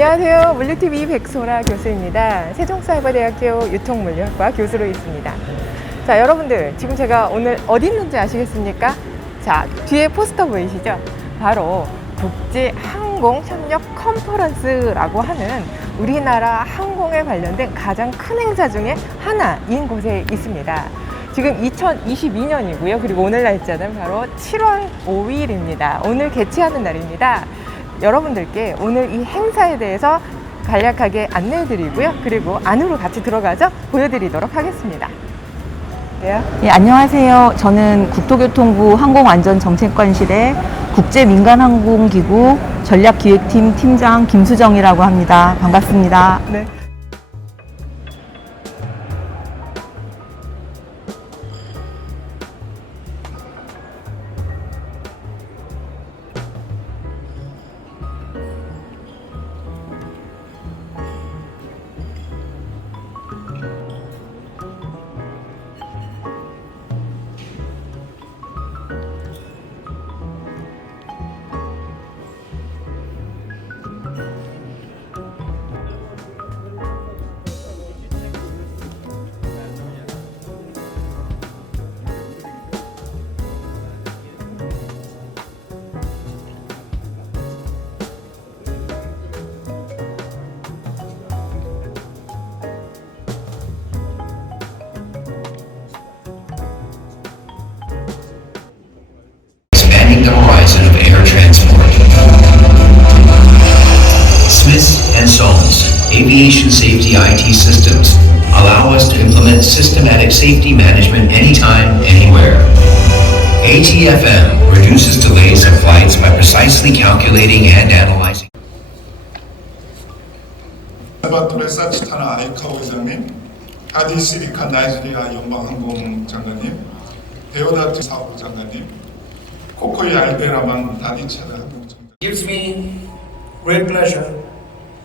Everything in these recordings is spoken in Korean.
안녕하세요. 물류TV 백소라 교수입니다. 세종사이버대학교 유통물류학과 교수로 있습니다. 자, 여러분들 지금 제가 오늘 어디 있는지 아시겠습니까? 자, 뒤에 포스터 보이시죠? 바로 국제항공협력 컨퍼런스라고 하는 우리나라 항공에 관련된 가장 큰 행사 중에 하나인 곳에 있습니다. 지금 2022년이고요. 그리고 오늘 날짜는 바로 7월 5일입니다. 오늘 개최하는 날입니다. 여러분들께 오늘 이 행사에 대해서 간략하게 안내해 드리고요. 그리고 안으로 같이 들어가서 보여드리도록 하겠습니다. 네, 안녕하세요. 저는 국토교통부 항공안전정책관실의 국제민간항공기구 전략기획팀 팀장 김수정이라고 합니다. 반갑습니다. 네. Expanding the horizon of air transport. Smith & Sons Aviation Safety IT Systems allow us to implement systematic safety management anytime, anywhere. ATFM reduces delays of flights by precisely calculating and analyzing. 살바토레 사치타나 아이카오 회장님, 하디 시리카 나이지리아 연방항공 장관님, 데오다트 사업부 장관님, 코코이 알베라만 다니차르 항공장관. Gives me great pleasure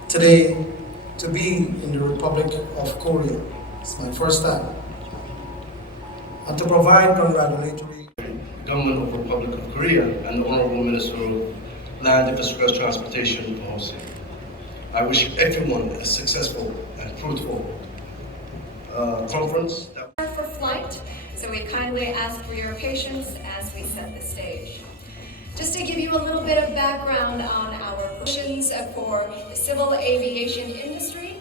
today to be in the Republic of Korea. It's my first time. And to provide congratulatory Government of the Republic of Korea and the Honorable Minister of Land, Infrastructure, Transportation Policy. I wish everyone a successful and fruitful conference. For flight, so we kindly ask for your patience as we set the stage. Just to give you a little bit of background on our missions for the civil aviation industry.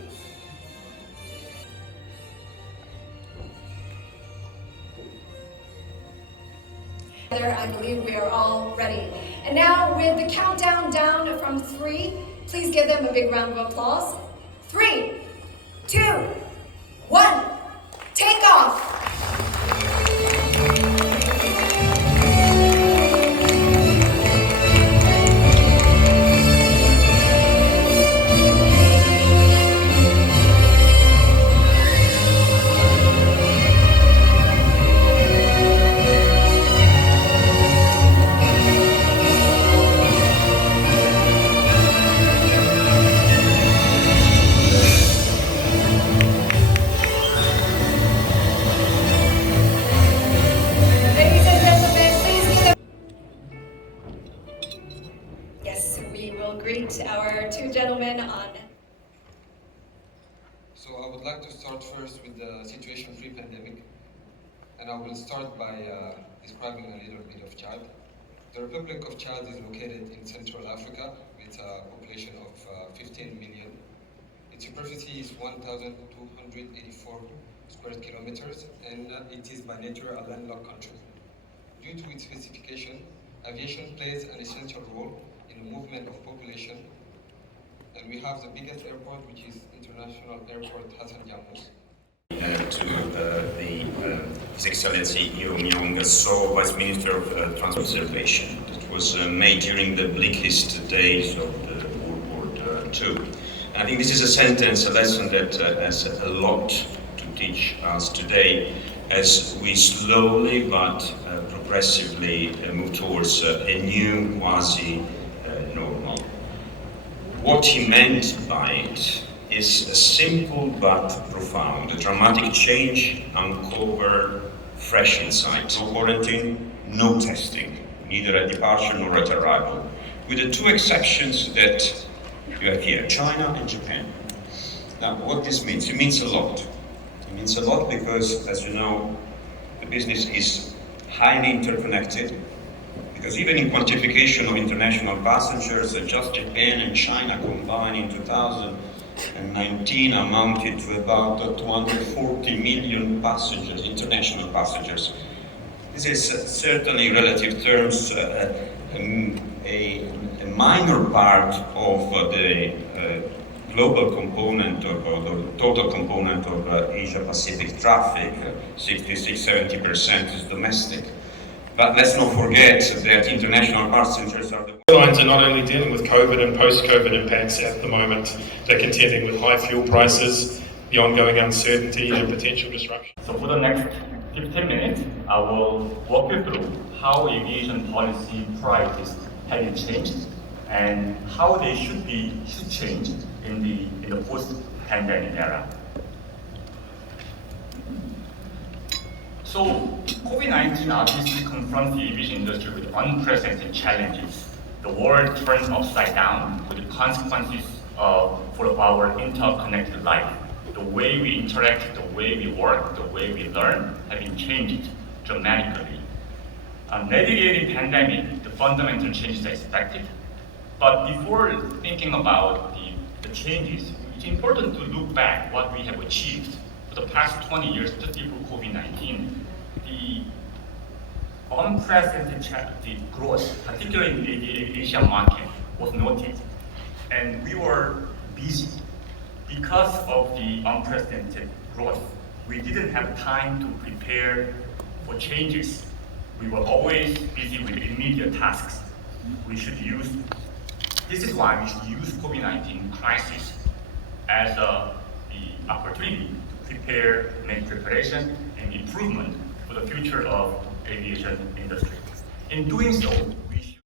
I believe we are all ready. And now with the countdown down from 3, please give them a big round of applause. 3, 2, 1, take off! Ladies and gentlemen, please give them. Yes, we will greet our two gentlemen on. So I would like to start first with the situation pre-pandemic, and I will start by describing a little bit of Chad. The Republic of Chad is located in Central Africa with a population of 15 million. Its superficie is 1,284 square kilometers, and it is by nature a landlocked country. Due to its specification, aviation plays an essential role in the movement of population, and we have the biggest airport, which is International Airport Hassan Diamus. His Excellency Yu Myung-so, Vice Minister of Transportation. It was made during the bleakest days of the World War II. And I think this is a sentence, a lesson that has a lot to teach us today as we slowly but progressively move towards a new quasi-normal. What he meant by it is a simple but profound. A dramatic change uncovered fresh insight. No quarantine, no testing, neither at departure nor at arrival, with the two exceptions that You have here China and Japan. Now, what this means? It means a lot. It means a lot because, as you know, the business is highly interconnected. Because even in quantification of international passengers, just Japan and China combined in 2019 amounted to about 240 million passengers, international passengers. This is certainly, in relative terms, a minor part of the global component or the total component of Asia-Pacific traffic. 66–70% is domestic. But let's not forget that international passengers are the... Airlines are not only dealing with COVID and post-COVID impacts at the moment, they're contending with high fuel prices, the ongoing uncertainty and potential disruption. So for the next 15 minutes, I will walk you through how aviation policy priorities have been changed and how they should change in the post-pandemic era. So COVID-19 obviously confronts the aviation industry with unprecedented challenges. The world turned upside down with the consequences for our interconnected life. The way we interact, the way we work, the way we learn have been changed dramatically. Navigating pandemic, the fundamental changes are expected. But before thinking about the changes, it's important to look back what we have achieved for the past 20 years, just before COVID-19. The unprecedented growth, particularly in the Asian market, was noted. And we were busy. Because of the unprecedented growth, we didn't have time to prepare for changes. We were always busy with immediate tasks. This is why we should use COVID-19 crisis as the opportunity to prepare, make preparation and improvement for the future of aviation industry. In doing so, we should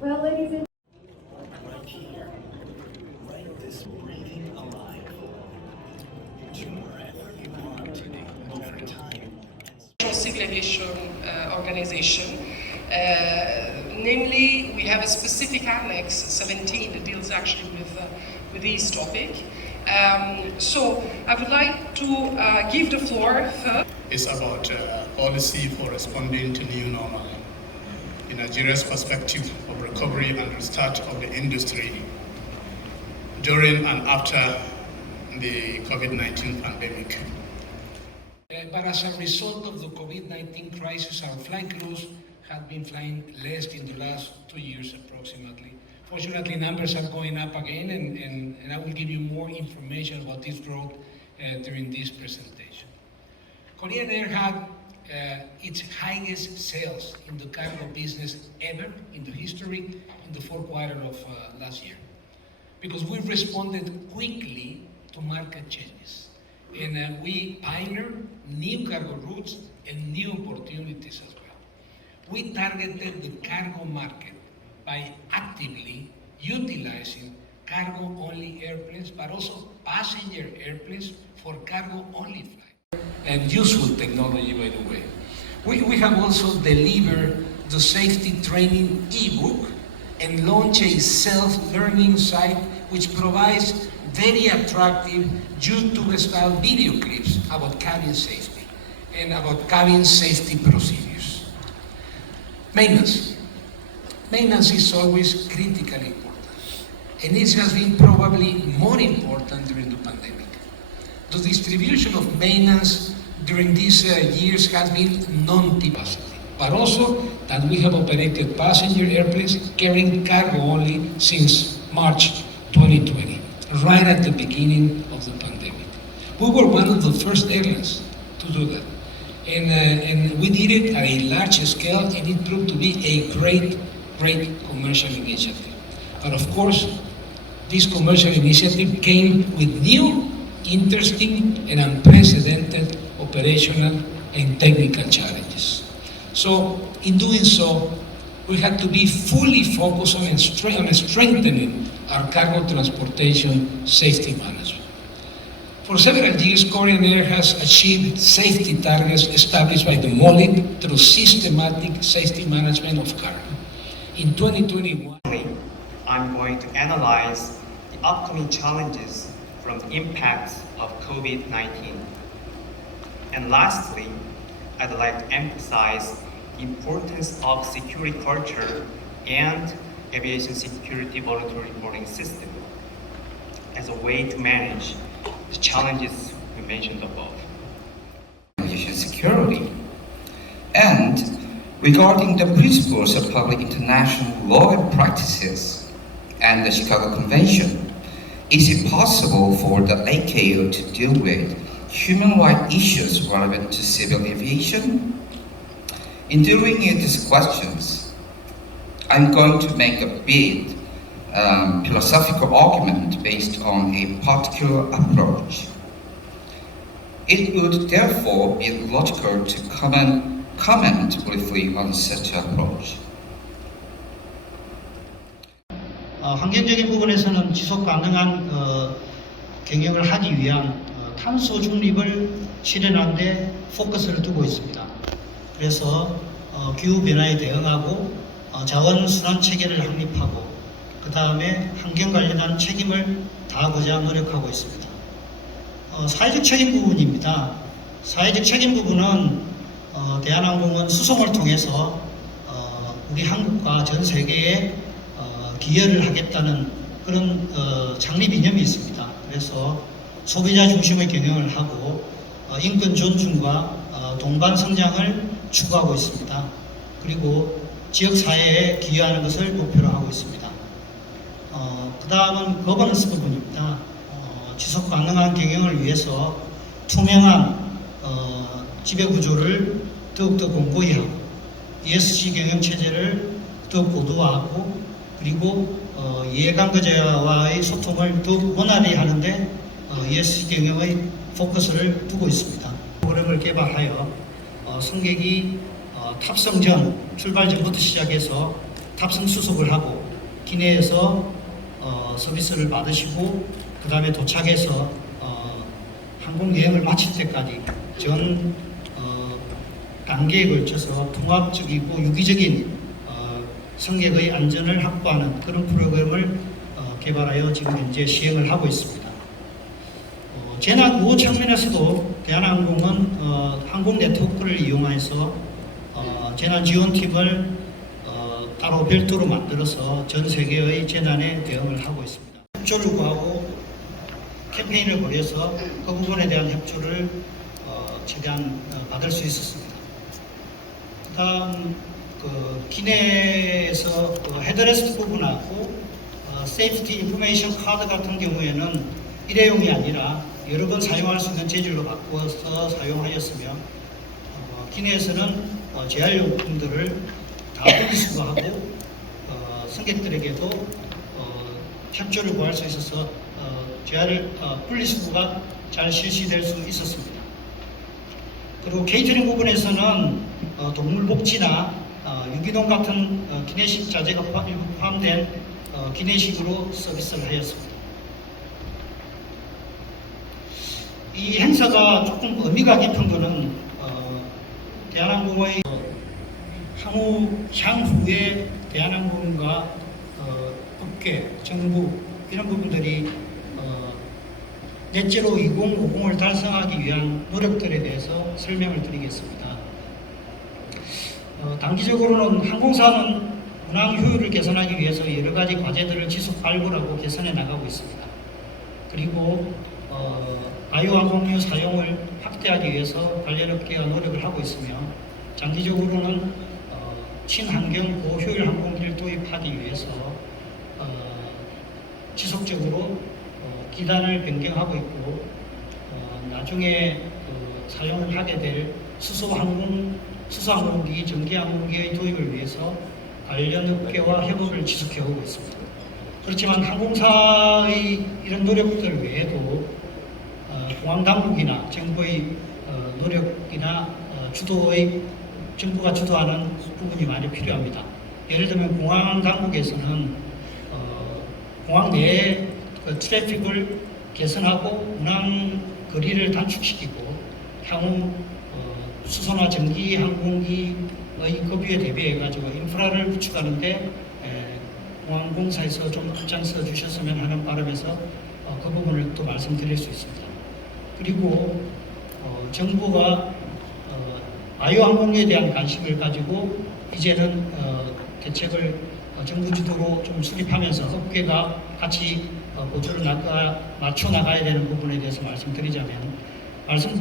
Well, ladies and Civil Aviation Organization. Namely, we have a specific Annex 17 that deals actually with this topic. So I would like to give the floor first. It's about policy for responding to new normal. In Nigeria's perspective of recovery and restart of the industry during and after the COVID-19 pandemic. But as a result of the COVID-19 crisis, our flight crews have been flying less in the last 2 years approximately. Fortunately, numbers are going up again, and I will give you more information about this growth during this presentation. Korean Air had its highest sales in the cargo business ever in the history in the fourth quarter of last year, because we responded quickly to market changes. And we pioneered new cargo routes and new opportunities as well. We targeted the cargo market by actively utilizing cargo-only airplanes, but also passenger airplanes for cargo-only flights. And useful technology, by the way. We have also delivered the safety training ebook and launched a self-learning site which provides very attractive YouTube-style video clips about cabin safety and about cabin safety procedures. Maintenance. Maintenance is always critically important, and it has been probably more important during the pandemic. The distribution of maintenance during these years has been non-typical, but also that we have operated passenger airplanes carrying cargo only since March 2020. Right at the beginning of the pandemic. We were one of the first airlines to do that. And we did it at a large scale, and it proved to be a great commercial initiative. But of course, this commercial initiative came with new, interesting, and unprecedented operational and technical challenges. So, in doing so, we had to be fully focused on strengthening our cargo transportation safety management. For several years, Korean Air has achieved safety targets established by the MOLIT through systematic safety management of cargo. In 2021, I'm going to analyze the upcoming challenges from the impacts of COVID-19. And lastly, I'd like to emphasize the importance of security culture and aviation security voluntary reporting system as a way to manage the challenges we mentioned above. Aviation security. And regarding the principles of public international law and practices and the Chicago Convention, is it possible for the ICAO to deal with human rights issues relevant to civil aviation? In dealing with these questions, I'm going to make a big philosophical argument based on a particular approach. It would therefore be logical to comment briefly on such approach. 환경적인 부분에서는 지속 가능한 경영을 하기 위한 탄소 중립을 실현하는 데 포커스를 두고 있습니다. 그래서 기후 변화에 대응하고 자원 순환 체계를 확립하고 그 다음에 환경 관련한 책임을 다하고자 노력하고 있습니다. 사회적 책임 부분입니다. 사회적 책임 부분은 대한항공은 수송을 통해서 우리 한국과 전 세계에 기여를 하겠다는 그런 창립 이념이 있습니다. 그래서 소비자 중심의 경영을 하고 인권 존중과 동반 성장을 추구하고 있습니다. 그리고 지역 사회에 기여하는 것을 목표로 하고 있습니다. 그 다음은 거버넌스 부분입니다. 지속 가능한 경영을 위해서 투명한 지배 구조를 더욱더 공고히 하고 ESG 경영 체제를 더욱 고도화하고 그리고 이해관계자와의 소통을 더욱 원활히 하는데 ESG 경영의 포커스를 두고 있습니다. 프로그램을 개발하여 승객이 탑승 전, 출발 전부터 시작해서 탑승 수속을 하고 기내에서 서비스를 받으시고 그 다음에 도착해서 항공 여행을 마칠 때까지 전 단계에 걸쳐서 통합적이고 유기적인 승객의 안전을 확보하는 그런 프로그램을 개발하여 지금 현재 시행을 하고 있습니다. 재난 우호 측면에서도 대한항공은 항공 네트워크를 이용해서 재난 지원팀을 따로 별도로 만들어서 전 세계의 재난에 대응을 하고 있습니다. 협조를 구하고 캠페인을 벌여서 그 부분에 대한 협조를 최대한 받을 수 있었습니다. 다음 기내에서 헤드레스트 부분하고 세이프티 인포메이션 카드 같은 경우에는 일회용이 아니라 여러 번 사용할 수 있는 재질로 바꿔서 사용하였으며 기내에서는 재활용품들을 다 분리수거하고 승객들에게도 협조를 구할 수 있어서 분리수거가 잘 실시될 수 있었습니다. 그리고 케이터링 부분에서는 동물 복지나 유기농 같은 기내식 자재가 포함된 기내식으로 서비스를 하였습니다. 이 행사가 조금 의미가 깊은 것은 대한항공의 향후에 대한항공과 업계, 정부 이런 부분들이 넷제로 2050을 달성하기 위한 노력들에 대해서 설명을 드리겠습니다. 단기적으로는 항공사는 운항 효율을 개선하기 위해서 여러 가지 과제들을 지속 발굴하고 개선해 나가고 있습니다. 그리고 바이오항공유 사용을 확대하기 위해서 관련 업계가 노력을 하고 있으며 장기적으로는 친환경 고효율 항공기를 도입하기 위해서 지속적으로 기단을 변경하고 있고 나중에 사용을 하게 될 수소항공기, 전기항공기의 도입을 위해서 관련 업계와 협업을 지속해오고 있습니다. 그렇지만 항공사의 이런 노력들 외에도 공항당국이나 정부의 노력이나 정부가 주도하는 부분이 많이 필요합니다. 예를 들면 공항당국에서는 공항 내의 트래픽을 개선하고 운항 거리를 단축시키고 향후 수소나 전기 항공기의 급유에 대비해 가지고 인프라를 구축하는데 공항공사에서 좀 앞장서 주셨으면 하는 바람에서 그 부분을 또 말씀드릴 수 있습니다. 그리고 정부가 바이오항공에 대한 관심을 가지고 이제는 대책을 정부 주도로 좀 수립하면서 업계가 같이 보조를 맞춰 나가야 되는 부분에 대해서 말씀드리자면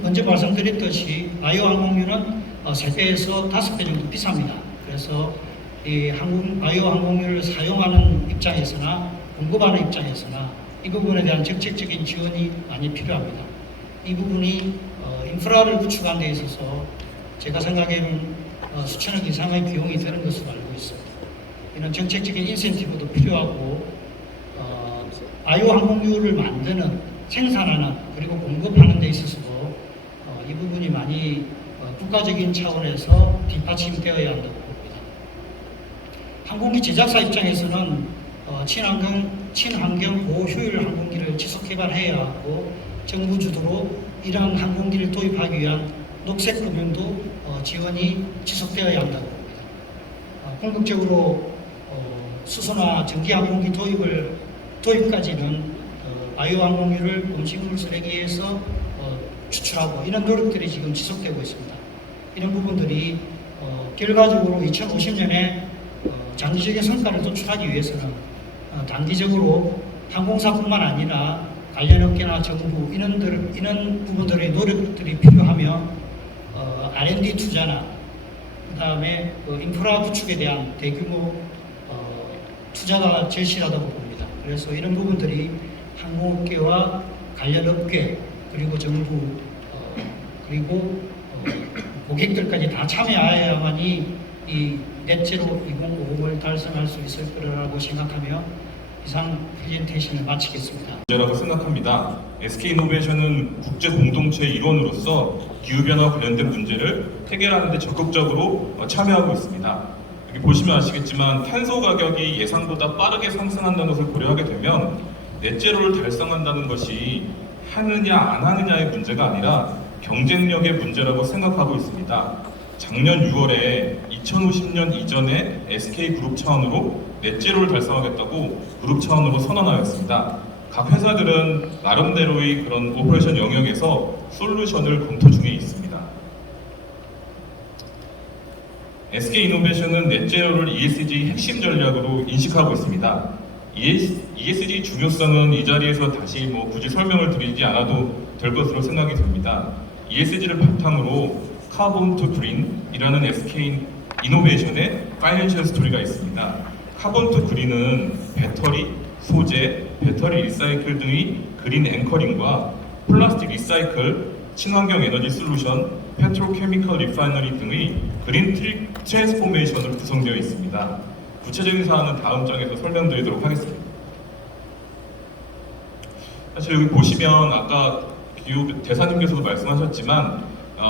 먼저 말씀드렸듯이 바이오항공유는 3배에서 5배 정도 비쌉니다. 그래서 이 바이오항공유를 사용하는 입장에서나 공급하는 입장에서나 이 부분에 대한 정책적인 지원이 많이 필요합니다. 이 부분이 인프라를 구축하는 데 있어서 제가 생각에는 수천억 이상의 비용이 드는 것으로 알고 있습니다. 이런 정책적인 인센티브도 필요하고 바이오항공유를 만드는 생산하는 그리고 공급하는 데 있어서도 이 부분이 많이 국가적인 차원에서 뒷받침되어야 한다고 봅니다. 항공기 제작사 입장에서는 친환경 고효율 항공기를 지속 개발해야 하고 정부 주도로 이러한 항공기를 도입하기 위한 녹색 금융도 지원이 지속되어야 한다고 봅니다. 궁극적으로 수소나 전기 항공기 도입까지는 바이오 항공유를 음식물 쓰레기에서 추출하고 이런 노력들이 지금 지속되고 있습니다. 이런 부분들이 결과적으로 2050년에 장기적인 성과를 도출하기 위해서는 단기적으로 항공사뿐만 아니라 관련 업계나 정부 이런 부분들의 노력들이 필요하며 R&D 투자나 그 다음에 인프라 구축에 대한 대규모 투자가 절실하다고 봅니다. 그래서 이런 부분들이 항공업계와 관련 업계 그리고 정부 그리고 고객들까지 다 참여해야만이 이 넷제로 2050을 달성할 수 있을 거라고 생각하며 이상 프레젠테이션을 마치겠습니다. 문제라고 생각합니다. SK이노베이션은 국제 공동체의 일원으로서 기후변화 관련된 문제를 해결하는 데 적극적으로 참여하고 있습니다. 여기 보시면 아시겠지만 탄소 가격이 예상보다 빠르게 상승한다는 것을 고려하게 되면 넷제로를 달성한다는 것이 하느냐 안 하느냐의 문제가 아니라 경쟁력의 문제라고 생각하고 있습니다. 작년 6월에 2050년 이전에 SK그룹 차원으로 넷제로를 달성하겠다고 그룹 차원으로 선언하였습니다. 각 회사들은 나름대로의 그런 오퍼레이션 영역에서 솔루션을 검토 중에 있습니다. SK이노베이션은 넷제로를 ESG 핵심 전략으로 인식하고 있습니다. ESG 중요성은 이 자리에서 다시 굳이 설명을 드리지 않아도 될 것으로 생각이 듭니다. ESG를 바탕으로 카본 투 그린이라는 SK 이노베이션의 파이낸셜 스토리가 있습니다. 카본 투 그린은 배터리, 소재, 배터리 리사이클 등의 그린 앵커링과 플라스틱 리사이클, 친환경 에너지 솔루션, 페트로케미컬 리파이너리 등의 그린 트랜스포메이션으로 구성되어 있습니다. 구체적인 사항은 다음 장에서 설명드리도록 하겠습니다. 사실 여기 보시면 아까 대사님께서도 말씀하셨지만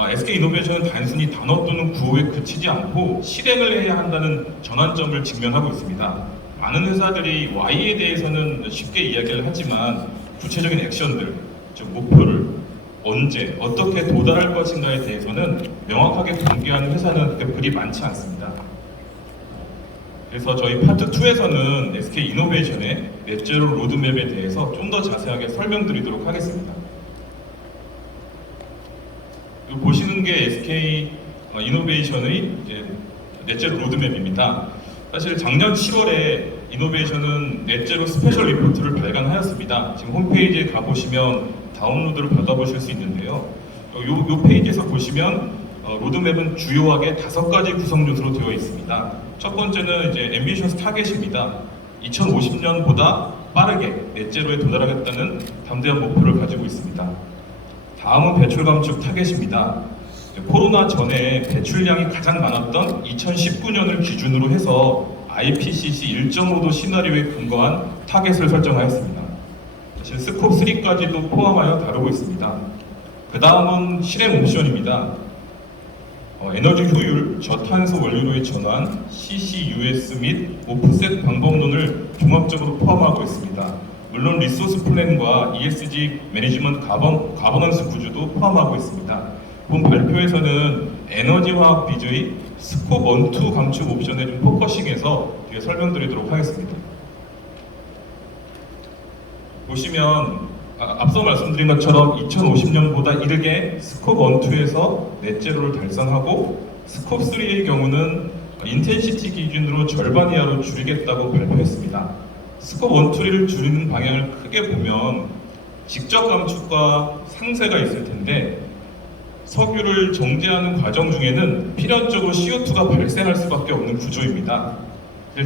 SK이노베이션은 단순히 단어 또는 구호에 그치지 않고 실행을 해야 한다는 전환점을 직면하고 있습니다. 많은 회사들이 Y에 대해서는 쉽게 이야기를 하지만 구체적인 액션들, 즉 목표를 언제, 어떻게 도달할 것인가에 대해서는 명확하게 공개하는 회사는 그리 많지 않습니다. 그래서 저희 파트 2에서는 SK이노베이션의 넷제로 로드맵에 대해서 좀 더 자세하게 설명드리도록 하겠습니다. 보시는 게 SK이노베이션의 넷제로 로드맵입니다. 사실 작년 10월에 이노베이션은 넷제로 스페셜 리포트를 발간하였습니다. 지금 홈페이지에 가보시면 다운로드를 받아보실 수 있는데요. 이 페이지에서 보시면 로드맵은 주요하게 5가지 구성 요소로 되어 있습니다. 첫 번째는 이제 앰비셔스 타겟입니다. 2050년보다 빠르게 넷제로에 도달하겠다는 담대한 목표를 가지고 있습니다. 다음은 배출 감축 타겟입니다. 코로나 전에 배출량이 가장 많았던 2019년을 기준으로 해서 IPCC 1.5도 시나리오에 근거한 타겟을 설정하였습니다. 사실 스콥 3까지도 포함하여 다루고 있습니다. 그 다음은 실행 옵션입니다. 에너지 효율, 저탄소 원료로의 전환, CCUS 및 오프셋 방법론을 종합적으로 포함하고 있습니다. 물론 리소스 플랜과 ESG 매니지먼트 가버넌스 구조도 포함하고 있습니다. 본 발표에서는 에너지화학 비즈의 스콥 1, 2 감축 옵션에 좀 포커싱해서 뒤에 설명드리도록 하겠습니다. 보시면 앞서 말씀드린 것처럼 2050년보다 이르게 스콥 1, 2에서 넷제로를 달성하고 스콥 3의 경우는 인텐시티 기준으로 절반 이하로 줄이겠다고 발표했습니다. 스콥 1, 2를 줄이는 방향을 크게 보면 직접 감축과 상세가 있을 텐데 석유를 정제하는 과정 중에는 필연적으로 CO2가 발생할 수밖에 없는 구조입니다.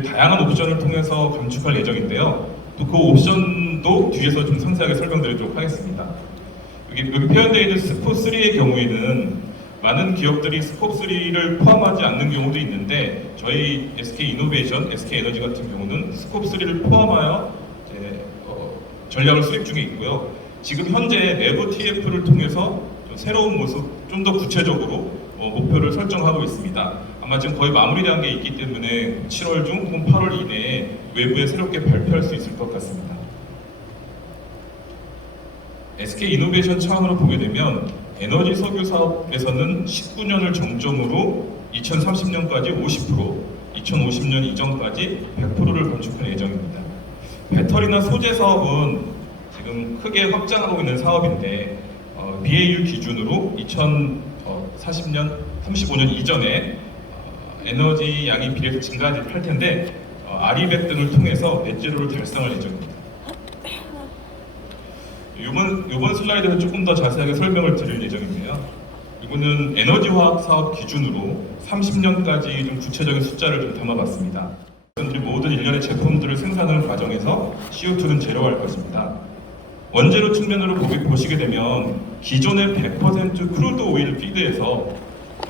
다양한 옵션을 통해서 감축할 예정인데요. 또 그 옵션도 뒤에서 좀 상세하게 설명드리도록 하겠습니다. 여기 표현되어 있는 스콥 3의 경우에는 많은 기업들이 스콥 3를 포함하지 않는 경우도 있는데 저희 SK 이노베이션, SK 에너지 같은 경우는 스콥 3를 포함하여 전략을 수립 중에 있고요. 지금 현재 내부 TF를 통해서 새로운 모습, 좀 더 구체적으로 목표를 설정하고 있습니다. 아마 지금 거의 마무리된 게 있기 때문에 7월 중 혹은 8월 이내에 외부에 새롭게 발표할 수 있을 것 같습니다. SK 이노베이션 차원으로 보게 되면 에너지 석유 사업에서는 19년을 정점으로 2030년까지 50%, 2050년 이전까지 100%를 건축할 예정입니다. 배터리나 소재 사업은 지금 크게 확장하고 있는 사업인데 BAU 기준으로 2040년, 35년 이전에 에너지 양이 비례해서 증가할 텐데 RE100 등을 통해서 넷제로를 달성할 예정입니다. 이번 슬라이드에서 조금 더 자세하게 설명을 드릴 예정인데요. 이거는 에너지화학 사업 기준으로 30년까지 좀 구체적인 숫자를 좀 담아봤습니다. 모든 일련의 제품들을 생산하는 과정에서 CO2는 제로할 것입니다. 원재료 측면으로 보시게 되면 기존의 100% 크루드 오일 피드에서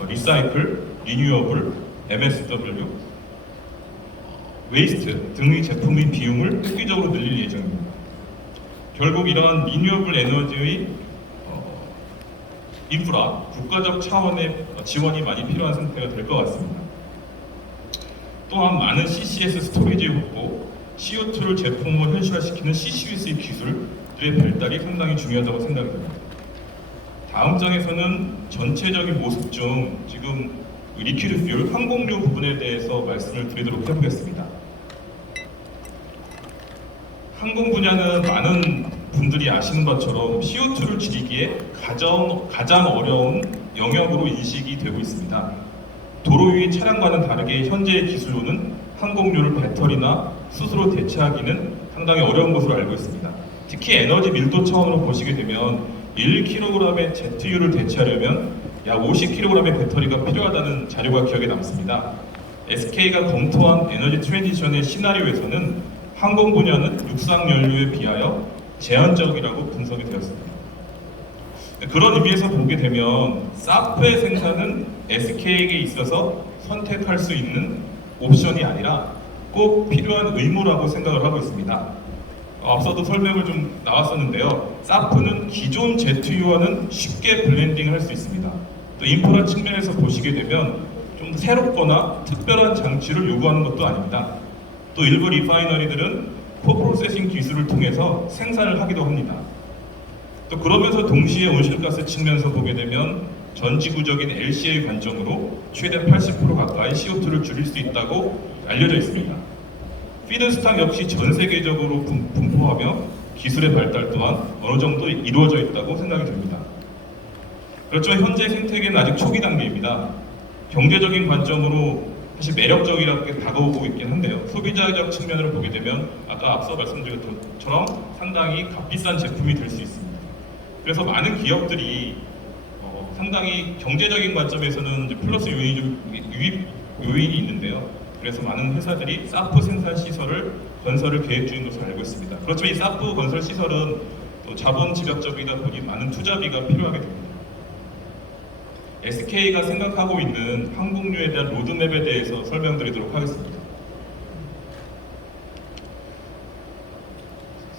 리사이클, 리뉴어블, MSW, 웨이스트 등의 제품의 비용을 획기적으로 늘릴 예정입니다. 결국 이러한 리뉴어블 에너지의 인프라, 국가적 차원의 지원이 많이 필요한 상태가 될 것 같습니다. 또한 많은 CCS 스토리지 확보, CO2를 제품으로 현실화시키는 CCUS의 기술들의 발달이 상당히 중요하다고 생각이 듭니다. 다음 장에서는 전체적인 모습 중 지금 리퀴드 퓨얼, 항공유 부분에 대해서 말씀을 드리도록 해보겠습니다. 항공 분야는 많은 분들이 아시는 것처럼 CO2를 줄이기에 가장 어려운 영역으로 인식이 되고 있습니다. 도로 위 차량과는 다르게 현재의 기술로는 항공유를 배터리나 수소로 대체하기는 상당히 어려운 것으로 알고 있습니다. 특히 에너지 밀도 차원으로 보시게 되면 1kg의 ZU를 대체하려면 약 50kg의 배터리가 필요하다는 자료가 기억에 남습니다. SK가 검토한 에너지 트랜지션의 시나리오에서는 항공 분야는 육상 연료에 비하여 제한적이라고 분석이 되었습니다. 그런 의미에서 보게 되면 사프의 생산은 SK에게 있어서 선택할 수 있는 옵션이 아니라 꼭 필요한 의무라고 생각을 하고 있습니다. 앞서도 설명을 좀 나왔었는데요. 사프는 기존 ZU와는 쉽게 블렌딩을 할 수 있습니다. 또 인프라 측면에서 보시게 되면 좀 새롭거나 특별한 장치를 요구하는 것도 아닙니다. 또 일부 리파이너리들은 포프로세싱 기술을 통해서 생산을 하기도 합니다. 또 그러면서 동시에 온실가스 측면에서 보게 되면 전지구적인 LCA 관점으로 최대 80% 가까이 CO2를 줄일 수 있다고 알려져 있습니다. 피드스탁 역시 전 세계적으로 분포하며 기술의 발달 또한 어느 정도 이루어져 있다고 생각이 듭니다. 그렇지만 현재 생태계는 아직 초기 단계입니다. 경제적인 관점으로 사실 매력적이라고 다가오고 있긴 한데요. 소비자적 측면으로 보게 되면 아까 앞서 말씀드린 것처럼 상당히 값비싼 제품이 될 수 있습니다. 그래서 많은 기업들이 상당히 경제적인 관점에서는 이제 플러스 요인이 좀 유입 요인이 있는데요. 그래서 많은 회사들이 사프 생산 시설을 건설을 계획 중인 것으로 알고 있습니다. 그렇지만 이 사프 건설 시설은 또 자본 집약적이다 보니 많은 투자비가 필요하게 됩니다. SK가 생각하고 있는 항공유에 대한 로드맵에 대해서 설명드리도록 하겠습니다.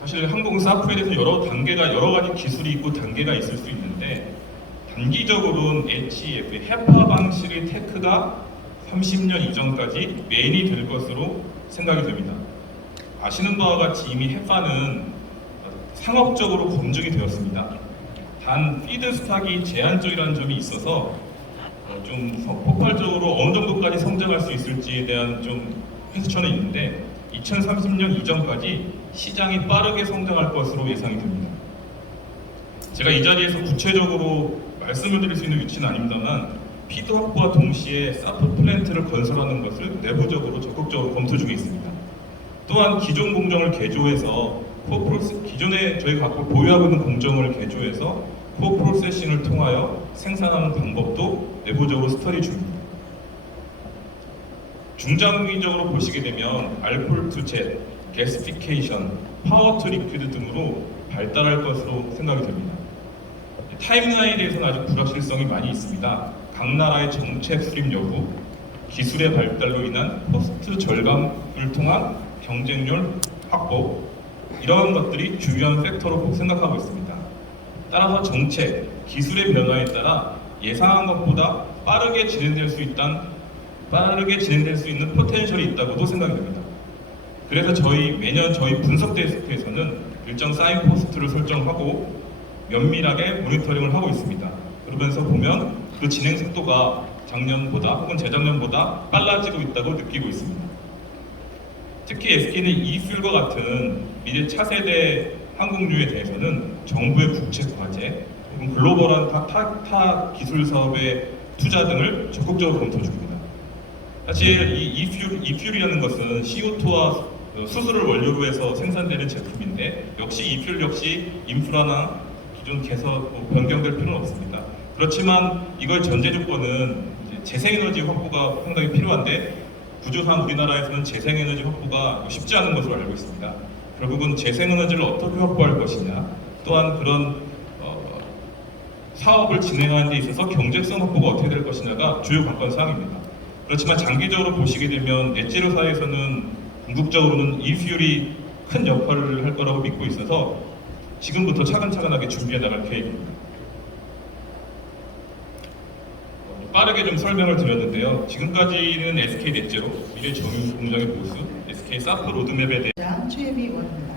사실 항공 사프에 대해서 여러 가지 기술이 있고 단계가 있을 수 있는데 단기적으로는 HEF, 헤파 방식의 테크가 30년 이전까지 메인이 될 것으로 생각이 됩니다. 아시는 바와 같이 이미 헤파는 상업적으로 검증이 되었습니다. 단 피드스탁이 제한적이라는 점이 있어서 좀 폭발적으로 어느 정도까지 성장할 수 있을지에 대한 좀 퀘스천은 있는데 2030년 이전까지 시장이 빠르게 성장할 것으로 예상이 됩니다. 제가 이 자리에서 구체적으로 말씀을 드릴 수 있는 위치는 아닙니다만 피드 확보와 동시에 사프 플랜트를 건설하는 것을 내부적으로 적극적으로 검토 중에 있습니다. 또한 기존 공정을 개조해서 기존에 저희가 갖고 보유하고 있는 공정을 개조해서 코프로세싱을 통하여 생산하는 방법도 내부적으로 스터디 중입니다. 중장기적으로 보시게 되면 알코올 투 젯, 게시피케이션, 파워 투 리퀴드 등으로 발달할 것으로 생각이 됩니다. 타임라인에 대해서는 아직 불확실성이 많이 있습니다. 각 나라의 정책 수립 여부, 기술의 발달로 인한 코스트 절감을 통한 경쟁률 확보, 이러한 것들이 중요한 팩터로 꼭 생각하고 있습니다. 따라서 정책, 기술의 변화에 따라 예상한 것보다 빠르게 진행될 수 있는 포텐셜이 있다고도 생각이 됩니다. 그래서 매년 저희 분석 데스크에서는 일정 사인포스트를 설정하고 면밀하게 모니터링을 하고 있습니다. 그러면서 보면 그 진행 속도가 작년보다 혹은 재작년보다 빨라지고 있다고 느끼고 있습니다. 특히 SK는 efuel과 같은 미래 차세대 항공유에 대해서는 정부의 국책 과제, 혹은 글로벌한 타 기술 사업의 투자 등을 적극적으로 검토 중입니다. 사실 이 efuel이라는 것은 CO2와 수소를 원료로 해서 생산되는 제품인데 역시 efuel 역시 인프라나 기존 개선 변경될 필요는 없습니다. 그렇지만 이걸 전제 조건은 재생에너지 확보가 상당히 필요한데 구조상 우리나라에서는 재생에너지 확보가 쉽지 않은 것으로 알고 있습니다. 결국은 재생에너지를 어떻게 확보할 것이냐, 또한 그런 사업을 진행하는 데 있어서 경제성 확보가 어떻게 될 것이냐가 주요 관건 사항입니다. 그렇지만 장기적으로 보시게 되면 넷제로 사회에서는 궁극적으로는 efuel이 큰 역할을 할 거라고 믿고 있어서 지금부터 차근차근하게 준비해 나갈 계획입니다. 빠르게 좀 설명을 드렸는데요. 지금까지는 SK 넷제로, 미래 정유 공장의 보수, SK 사프 로드맵에 대해 최혜미 의원입니다.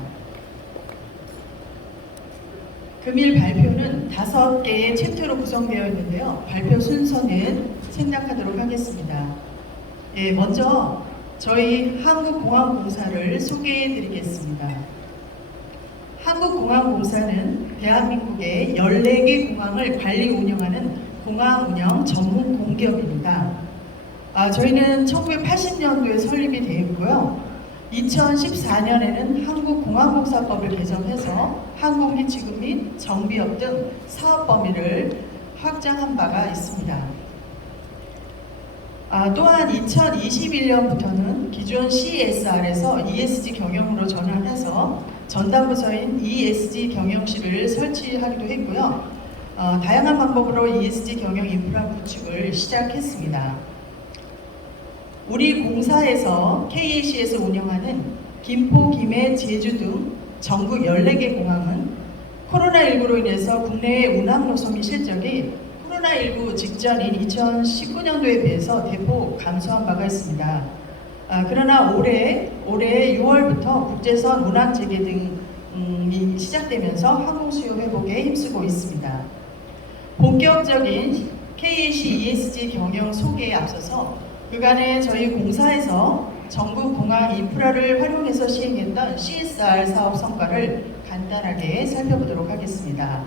금일 발표는 5개의 챕터로 구성되어 있는데요. 발표 순서는 생략하도록 하겠습니다. 예, 먼저 저희 한국공항공사를 소개해 드리겠습니다. 한국공항공사는 대한민국의 14개 공항을 관리 운영하는 공항운영 전문 공기업입니다. 저희는 1980년도에 설립이 되어 있고요. 2014년에는 한국공항공사법을 개정해서 항공해치급 및 정비업 등 사업 범위를 확장한 바가 있습니다. 또한 2021년부터는 기존 CSR에서 ESG 경영으로 전환해서 전담부서인 ESG 경영실을 설치하기도 했고요. 다양한 방법으로 ESG 경영 인프라 구축을 시작했습니다. 우리 공사에서 KAC에서 운영하는 김포, 김해, 제주 등 전국 14개 공항은 코로나19로 인해서 국내의 운항 노선 및 실적이 코로나19 직전인 2019년도에 비해서 대폭 감소한 바가 있습니다. 그러나 올해 6월부터 국제선 운항 재개 등이 시작되면서 항공 수요 회복에 힘쓰고 있습니다. 본격적인 KAC ESG 경영 소개에 앞서서 그간에 저희 공사에서 전국 공항 인프라를 활용해서 시행했던 CSR 사업 성과를 간단하게 살펴보도록 하겠습니다.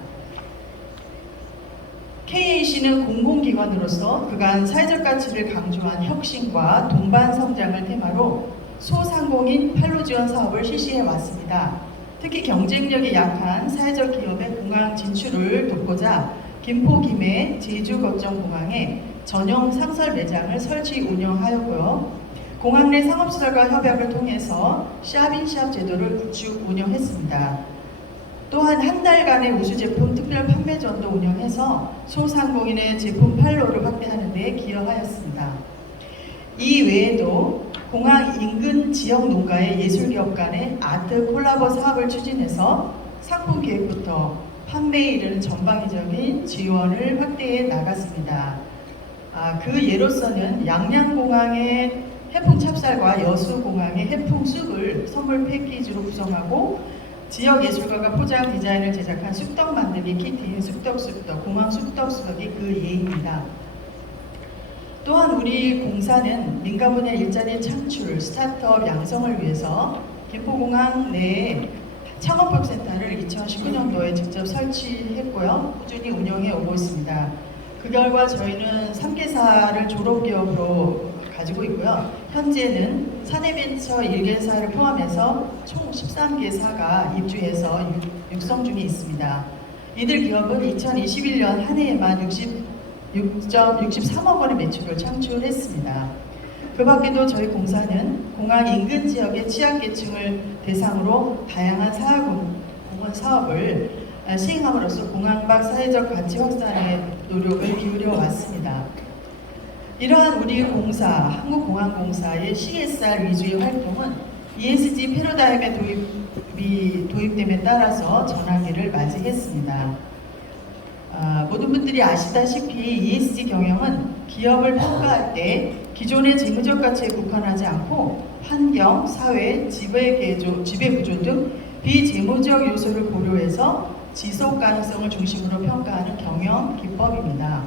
KAC는 공공기관으로서 그간 사회적 가치를 강조한 혁신과 동반 성장을 테마로 소상공인 판로 지원 사업을 실시해 왔습니다. 특히 경쟁력이 약한 사회적 기업의 공항 진출을 돕고자 김포, 김해, 제주 거점 공항에 전용 상설 매장을 설치 운영하였고요. 공항 내 상업시설과 협약을 통해서 샵인샵 제도를 구축 운영했습니다. 또한 한 달간의 우수 제품 특별 판매전도 운영해서 소상공인의 제품 판로를 확대하는 데 기여하였습니다. 이 외에도 공항 인근 지역 농가의 예술기업 간의 아트 콜라보 사업을 추진해서 상품 기획부터 판매에 이르는 전방위적인 지원을 확대해 나갔습니다. 그 예로서는 양양공항의 해풍 찹쌀과 여수공항의 해풍 쑥을 선물 패키지로 구성하고 지역 예술가가 포장 디자인을 제작한 쑥떡 만들기 키트인 쑥떡, 공항 쑥떡이 그 예입니다. 또한 우리 공사는 민간 분야 일자리 창출, 스타트업 양성을 위해서 김포공항 내에 창업협센터를 2019년도에 직접 설치했고요. 꾸준히 운영해 오고 있습니다. 그 결과 저희는 3개사를 졸업기업으로 가지고 있고요. 현재는 사내벤처 1개사를 포함해서 총 13개사가 입주해서 육성 중에 있습니다. 이들 기업은 2021년 한 해에만 66.63억 원의 매출을 창출했습니다. 그 밖에도 저희 공사는 공항 인근 지역의 취약계층을 대상으로 다양한 공원 사업을 시행함으로써 공항 밖 사회적 가치 확산에 노력을 기울여 왔습니다. 이러한 우리 공사, 한국공항공사의 CSR 위주의 활동은 ESG 패러다임의 도입됨에 따라서 전환기를 맞이했습니다. 모든 분들이 아시다시피 ESG 경영은 기업을 평가할 때 기존의 재무적 가치에 국한하지 않고 환경, 사회, 지배구조 등 비재무적 요소를 고려해서 지속 가능성을 중심으로 평가하는 경영 기법입니다.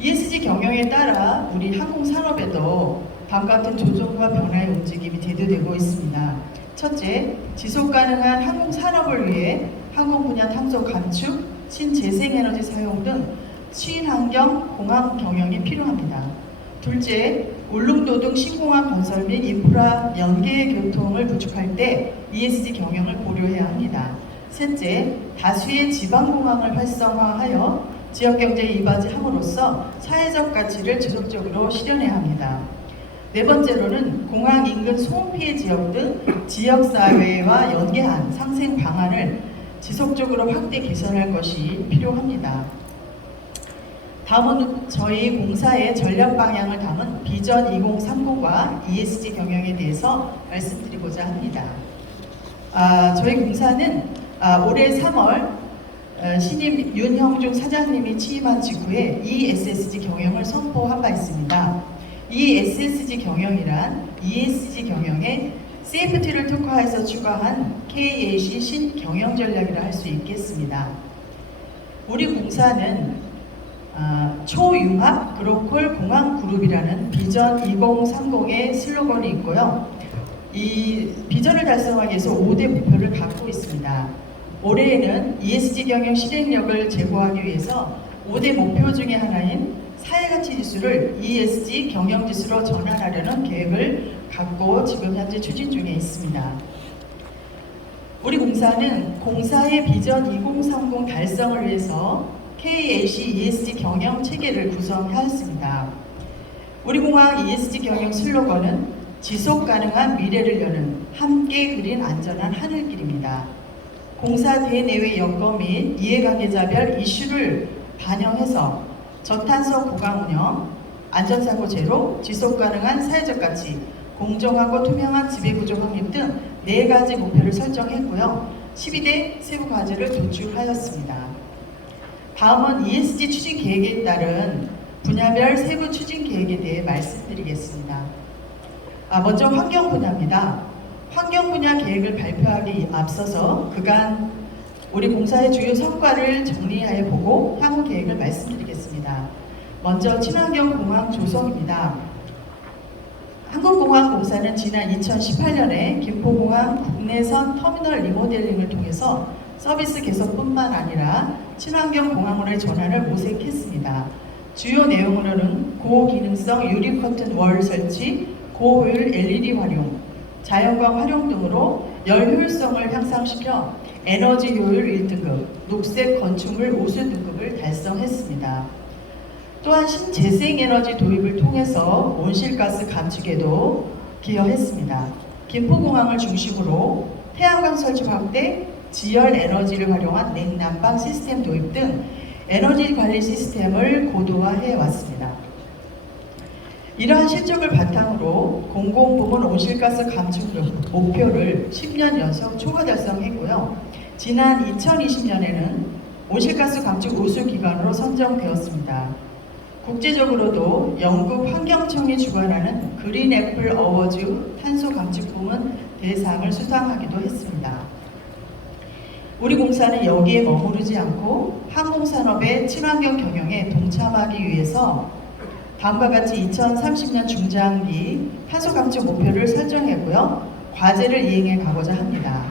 ESG 경영에 따라 우리 항공산업에도 다음과 같은 조정과 변화의 움직임이 대두되고 있습니다. 첫째, 지속가능한 항공산업을 위해 항공 분야 탐소 감축, 신재생에너지 사용 등 친환경 공항 경영이 필요합니다. 둘째, 울릉도 등 신공항 건설 및 인프라 연계 교통을 구축할 때 ESG 경영을 고려해야 합니다. 셋째, 다수의 지방공항을 활성화하여 지역경제에 이바지함으로써 사회적 가치를 지속적으로 실현해야 합니다. 네 번째로는 공항 인근 소음피해 지역 등 지역사회와 연계한 상생 방안을 지속적으로 확대 개선할 것이 필요합니다. 다음은 저희 공사의 전략 방향을 담은 비전 2030과 ESG 경영에 대해서 말씀드리고자 합니다. 저희 공사는 올해 3월 신임 윤형중 사장님이 취임한 직후에 ESG 경영을 선포한 바 있습니다. ESG 경영이란 ESG 경영에 세이프티를 특화해서 추가한 KAC 신경영 전략이라 할 수 있겠습니다. 우리 공사는 초융합 글로컬 공항 그룹이라는 비전 2030의 슬로건이 있고요. 이 비전을 달성하기 위해서 5대 목표를 갖고 있습니다. 올해에는 ESG 경영 실행력을 제고하기 위해서 5대 목표 중에 하나인 사회가치 지수를 ESG 경영 지수로 전환하려는 계획을 갖고 지금 현재 추진 중에 있습니다. 우리 공사는 공사의 비전 2030 달성을 위해서 KAC ESG 경영 체계를 구성하였습니다. 우리 공항 ESG 경영 슬로건은 지속 가능한 미래를 여는 함께 그린 안전한 하늘길입니다. 공사 대내외 여건 및 이해관계자별 이슈를 반영해서 저탄소 공항 운영, 안전사고 제로, 지속가능한 사회적 가치, 공정하고 투명한 지배구조 확립 등 4가지 목표를 설정했고요. 12대 세부 과제를 도출하였습니다. 다음은 ESG 추진 계획에 따른 분야별 세부 추진 계획에 대해 말씀드리겠습니다. 먼저 환경 분야입니다. 환경 분야 계획을 발표하기 앞서서 그간 우리 공사의 주요 성과를 정리해 보고 향후 계획을 말씀드리겠습니다. 먼저 친환경 공항 조성입니다. 한국공항공사는 지난 2018년에 김포공항 국내선 터미널 리모델링을 통해서 서비스 개선뿐만 아니라 친환경 공항으로의 전환을 모색했습니다. 주요 내용으로는 고기능성 유리 커튼 월 설치, 고효율 LED 활용, 자연광 활용 등으로 열 효율성을 향상시켜 에너지 효율 1등급, 녹색 건축물 우수 등급을 달성했습니다. 또한 신재생에너지 도입을 통해서 온실가스 감축에도 기여했습니다. 김포공항을 중심으로 태양광 설치 확대, 지열 에너지를 활용한 냉난방 시스템 도입 등 에너지 관리 시스템을 고도화해 왔습니다. 이러한 실적을 바탕으로 공공부문 온실가스 감축 목표를 10년 연속 초과 달성했고요. 지난 2020년에는 온실가스 감축 우수 기관으로 선정되었습니다. 국제적으로도 영국 환경청이 주관하는 그린 애플 어워즈 탄소 감축 부문 대상을 수상하기도 했습니다. 우리 공사는 여기에 머무르지 않고 항공산업의 친환경 경영에 동참하기 위해서 다음과 같이 2030년 중장기 탄소 감축 목표를 설정했고요. 과제를 이행해 가고자 합니다.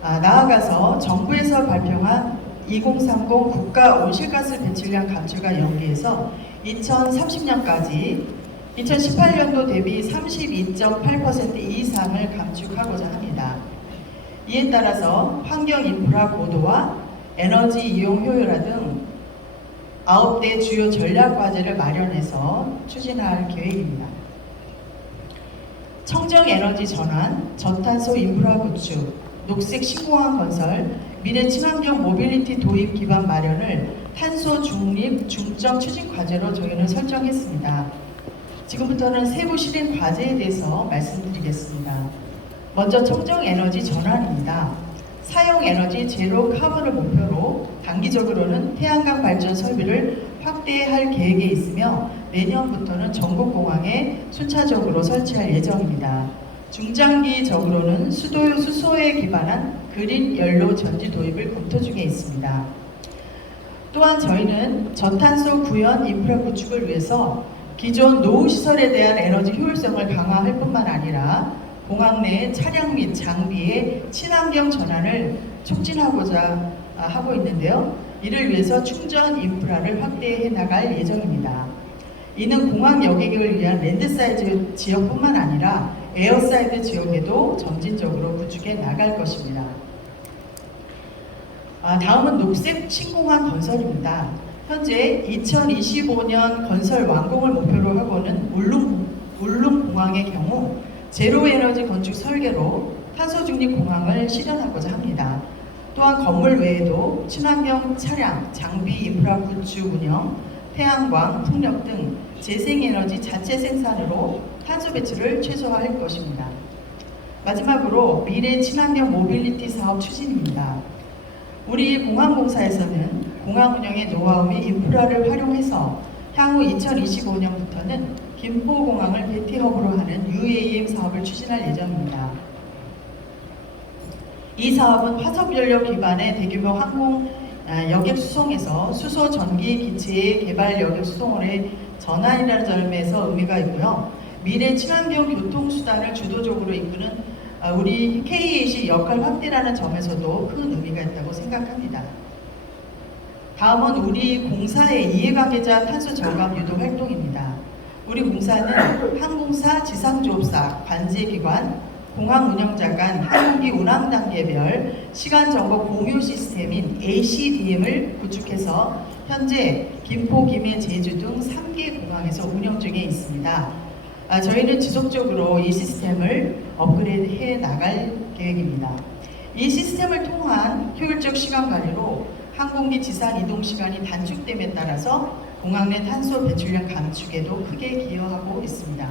나아가서 정부에서 발표한 2030 국가 온실가스 배출량 감축과 연계해서 2030년까지 2018년도 대비 32.8% 이상을 감축하고자 합니다. 이에 따라서 환경 인프라 고도화, 에너지 이용 효율화 등 9대 주요 전략 과제를 마련해서 추진할 계획입니다. 청정 에너지 전환, 저탄소 인프라 구축, 녹색 신공항 건설, 미래 친환경 모빌리티 도입 기반 마련을 탄소 중립 중점 추진 과제로 저희는 설정했습니다. 지금부터는 세부 실행 과제에 대해서 말씀드리겠습니다. 먼저 청정 에너지 전환입니다. 사용 에너지 제로 카본을 목표로 단기적으로는 태양광 발전 설비를 확대할 계획에 있으며 내년부터는 전국 공항에 순차적으로 설치할 예정입니다. 중장기적으로는 수소에 기반한 그린 연료 전지 도입을 검토 중에 있습니다. 또한 저희는 저탄소 구현 인프라 구축을 위해서 기존 노후 시설에 대한 에너지 효율성을 강화할 뿐만 아니라 공항 내 차량 및 장비의 친환경 전환을 촉진하고자 하고 있는데요. 이를 위해서 충전 인프라를 확대해 나갈 예정입니다. 이는 공항 여객을 위한 랜드사이드 지역뿐만 아니라 에어사이드 지역에도 점진적으로 구축해 나갈 것입니다. 다음은 녹색 신공항 건설입니다. 현재 2025년 건설 완공을 목표로 하고는 울릉공항의 경우 제로 에너지 건축 설계로 탄소 중립 공항을 실현하고자 합니다. 또한 건물 외에도 친환경 차량, 장비 인프라 구축 운영, 태양광, 풍력 등 재생에너지 자체 생산으로 탄소 배출을 최소화할 것입니다. 마지막으로 미래 친환경 모빌리티 사업 추진입니다. 우리 공항공사에서는 공항 운영의 노하우 및 인프라를 활용해서 향후 2025년부터는 김포공항을 배티허브로 하는 UAM 사업을 추진할 예정입니다. 이 사업은 화석연료 기반의 대규모 항공 여객 수송에서 수소 전기 기체의 개발 여객 수송원의 전환이라는 점에서 의미가 있고요. 미래 친환경 교통수단을 주도적으로 이끄는 우리 KAC 역할 확대라는 점에서도 큰 의미가 있다고 생각합니다. 다음은 우리 공사의 이해관계자 탄소 절감 유도 활동입니다. 우리 공사는 항공사, 지상조업사, 관제기관, 공항 운영자 간 항공기 운항 단계별 시간 정보 공유 시스템인 ACDM을 구축해서 현재 김포, 김해, 제주 등 3개 공항에서 운영 중에 있습니다. 저희는 지속적으로 이 시스템을 업그레이드해 나갈 계획입니다. 이 시스템을 통한 효율적 시간 관리로 항공기 지상 이동 시간이 단축됨에 따라서 공항 내 탄소 배출량 감축에도 크게 기여하고 있습니다.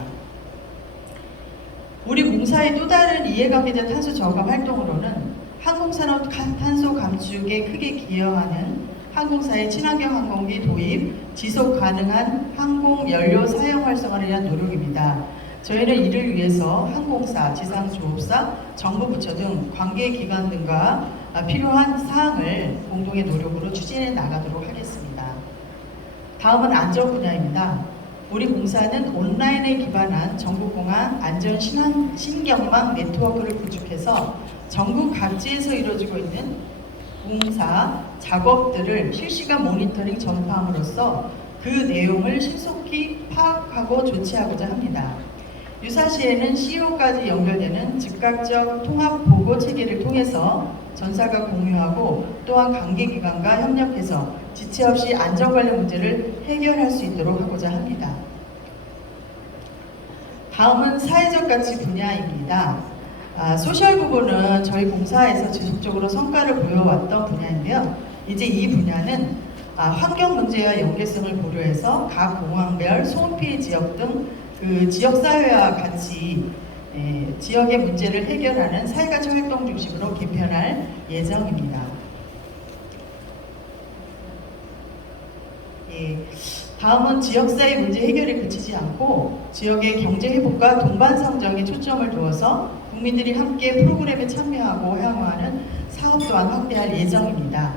우리 공사의 또 다른 이해관계자 탄소 저감 활동으로는 항공산업 탄소 감축에 크게 기여하는 항공사의 친환경 항공기 도입, 지속 가능한 항공 연료 사용 활성화를 위한 노력입니다. 저희는 이를 위해서 항공사, 지상조업사, 정부 부처 등 관계기관 등과 필요한 사항을 공동의 노력으로 추진해 나가도록 하겠습니다. 다음은 안전 분야입니다. 우리 공사는 온라인에 기반한 전국공항 안전 신경망 네트워크를 구축해서 전국 각지에서 이루어지고 있는 공사 작업들을 실시간 모니터링 전파함으로써 그 내용을 신속히 파악하고 조치하고자 합니다. 유사시에는 CEO까지 연결되는 즉각적 통합 보고 체계를 통해서 전사가 공유하고 또한 관계기관과 협력해서 지체 없이 안전관련 문제를 해결할 수 있도록 하고자 합니다. 다음은 사회적 가치 분야입니다. 소셜 부분은 저희 공사에서 지속적으로 성과를 보여왔던 분야인데요. 이제 이 분야는 환경 문제와 연계성을 고려해서 각 공항별 소음피해 지역 등 그 지역사회와 같이 지역의 문제를 해결하는 사회가치 활동 중심으로 개편할 예정입니다. 다음은 지역사회 문제 해결에 그치지 않고 지역의 경제 회복과 동반 성장에 초점을 두어서 국민들이 함께 프로그램에 참여하고 회원하는 사업 또한 확대할 예정입니다.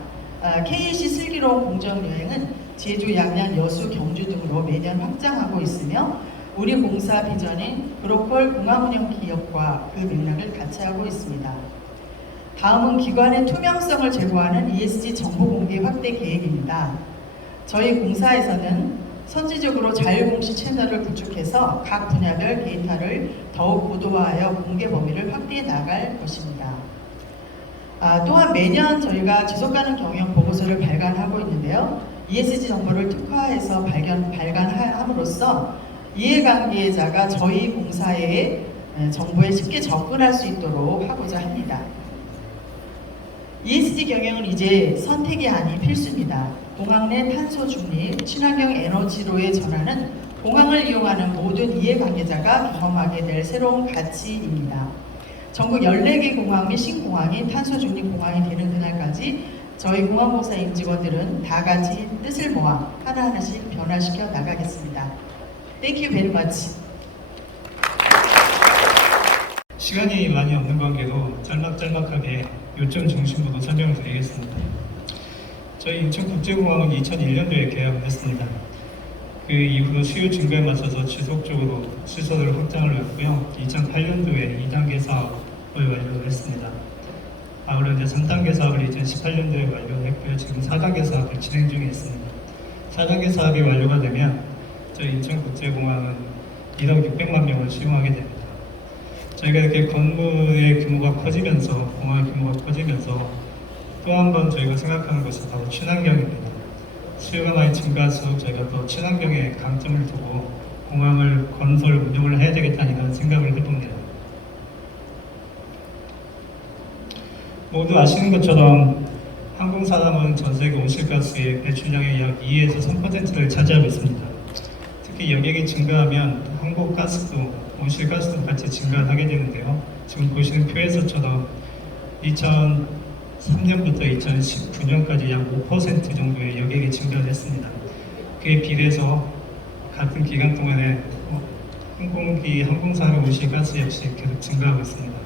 KAC 슬기로운 공정여행은 제주, 양양, 여수, 경주 등으로 매년 확장하고 있으며 우리 공사 비전인 글로벌 공항운영 기업과 그 맥락을 같이 하고 있습니다. 다음은 기관의 투명성을 제고하는 ESG 정보 공개 확대 계획입니다. 저희 공사에서는 선지적으로 자율공시 채널을 구축해서 각 분야별 데이터를 더욱 고도화하여 공개 범위를 확대해 나갈 것입니다. 또한 매년 저희가 지속가능 경영 보고서를 발간하고 있는데요. ESG 정보를 특화해서 발간함으로써 이해관계자가 저희 공사의 정보에 쉽게 접근할 수 있도록 하고자 합니다. ESG 경영은 이제 선택이 아닌 필수입니다. 공항 내 탄소 중립, 친환경 에너지로의 전환은 공항을 이용하는 모든 이해관계자가 경험하게 될 새로운 가치입니다. 전국 14개 공항 및 신공항이 탄소 중립 공항이 되는 그날까지 저희 공항공사 임직원들은 다 같이 뜻을 모아 하나하나씩 변화시켜 나가겠습니다. Thank you very much. 시간이 많이 없는 관계로 짤막짤막하게 요점 중심으로 설명을 드리겠습니다. 저희 인천국제공항은 2001년도에 개항을 했습니다. 그 이후로 수요 증가에 맞춰서 지속적으로 시설을 확장을 했고요. 2008년도에 2단계 사업을 완료를 했습니다. 아울러 이제 3단계 사업을 2018년도에 완료를 했고요. 지금 4단계 사업을 진행 중에 있습니다. 4단계 사업이 완료가 되면 저희 인천국제공항은 1억 600만 명을 수용하게 됩니다. 저희가 이렇게 건물의 규모가 커지면서, 공항의 규모가 커지면서 또 한 번 저희가 생각하는 것이 바로 친환경입니다. 수요가 많이 증가할수록 저희가 또 친환경에 강점을 두고 공항을 건설, 운영을 해야 되겠다는 이런 생각을 해봅니다. 모두 아시는 것처럼 항공산업은 전 세계 온실가스의 배출량의 약 2에서 3%를 차지하고 있습니다. 특히 여객이 증가하면 항공가스도 온실가스도 같이 증가하게 되는데요. 지금 보시는 표에서처럼 2003년부터 2019년까지 약 5% 정도의 여객이 증가를 했습니다. 그에 비례해서 같은 기간 동안에 항공산업 온실가스 역시 계속 증가하고 있습니다.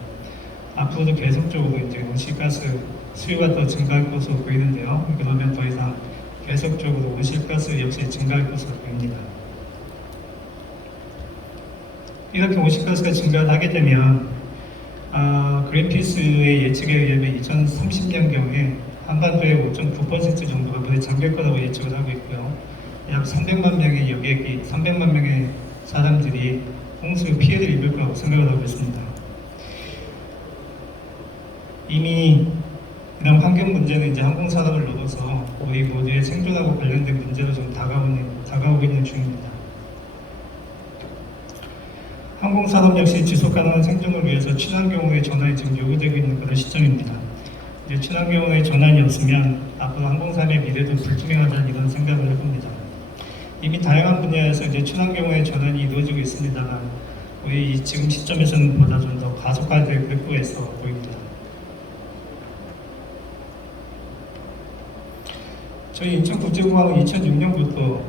앞으로도 계속적으로 이제 온실가스 수요가 더 증가할 것으로 보이는데요. 그러면 더 이상 계속적으로 온실가스 역시 증가할 것으로 보입니다. 이렇게 온실가스가 증가를 하게 되면 그린피스의 예측에 의하면 2030년경에 한반도의 5.9% 정도가 물에 잠길 거라고 예측을 하고 있고요. 약 300만 명의 여객이, 300만 명의 사람들이 홍수 피해를 입을 거라고 생각을 하고 있습니다. 이미 이런 환경 문제는 이제 항공산업을 넘어서 우리 모두의 생존하고 관련된 문제로 좀 다가오고 있는 중입니다. 항공산업 역시 지속가능한 생존을 위해서 친환경의 전환이 지금 요구되고 있는 그런 시점입니다. 이제 친환경의 전환이 없으면 앞으로 항공산업의 미래도 불투명하다는 이런 생각을 해봅니다. 이미 다양한 분야에서 이제 친환경의 전환이 이루어지고 있습니다만 우리 지금 시점에서는 보다 좀 더 가속화될 격보에서 보입니다. 저희 인천국제공항은 2006년부터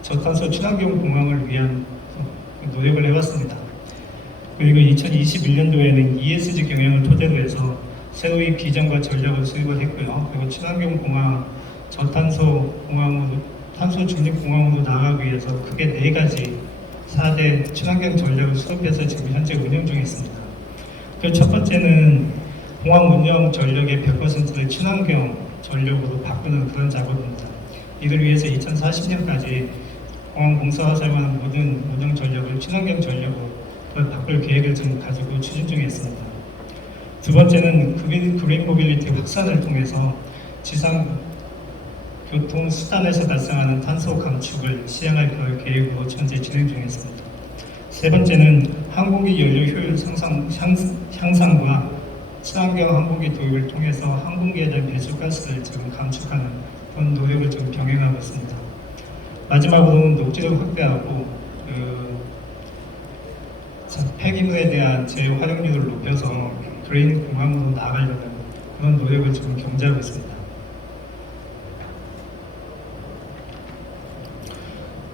저탄소 친환경 공항을 위한 노력을 해왔습니다. 그리고 2021년도에는 ESG 경영을 토대로 해서 새로이 비전과 전략을 수립을 했고요. 그리고 친환경 공항, 저탄소 공항으로, 탄소 중립 공항으로 나아가기 위해서 크게 4가지 4대 친환경 전략을 수립해서 지금 현재 운영 중에 있습니다. 그 첫 번째는 공항 운영 전력의 100%를 친환경 전력으로 바꾸는 그런 작업입니다. 이를 위해서 2040년까지 공항 공사와 사용하는 모든 운영 전력을 친환경 전력으로 바꿀 계획을 지금 가지고 추진 중에 있습니다. 두 번째는 그린 모빌리티 확산을 통해서 지상 교통 수단에서 발생하는 탄소 감축을 시행할 계획으로 현재 진행 중에 있습니다. 세 번째는 항공기 연료 효율 향상과 친환경 항공기 도입을 통해서 항공기에 대한 배출가스를 지금 감축하는 그런 노력을 지금 병행하고 있습니다. 마지막으로는 녹지를 확대하고 폐기물에 대한 재활용률을 높여서 그린 공항으로 나아가려는 그런 노력을 지금 경제하고 있습니다.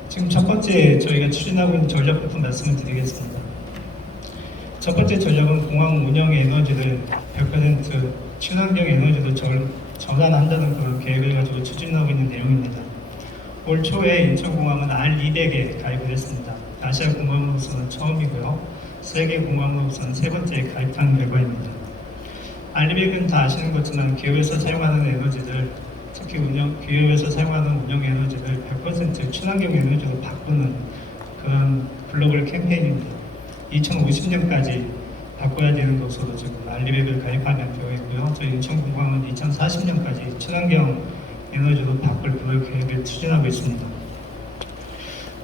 지금 첫 번째 저희가 추진하고 있는 전략부터 말씀을 드리겠습니다. 첫 번째 전략은 공항 운영 에너지를 100% 친환경 에너지로 전환한다는 그런 계획을 가지고 추진하고 있는 내용입니다. 올 초에 인천공항은 R200에 가입을 했습니다. 아시아 공항으로서는 처음이고요. 세계 공항으로서는 세 번째 가입한 결과입니다. R200은 다 아시는 것처럼 기업에서 사용하는 에너지를, 특히 기업에서 사용하는 운영 에너지를 100% 친환경 에너지로 바꾸는 그런 글로벌 캠페인입니다. 2050년까지 바꿔야 되는 것으로 지금 R200을 가입하는 되어 있고요. 저희 인천공항은 2040년까지 친환경 에너지로 바꿀 그런 계획을 추진하고 있습니다.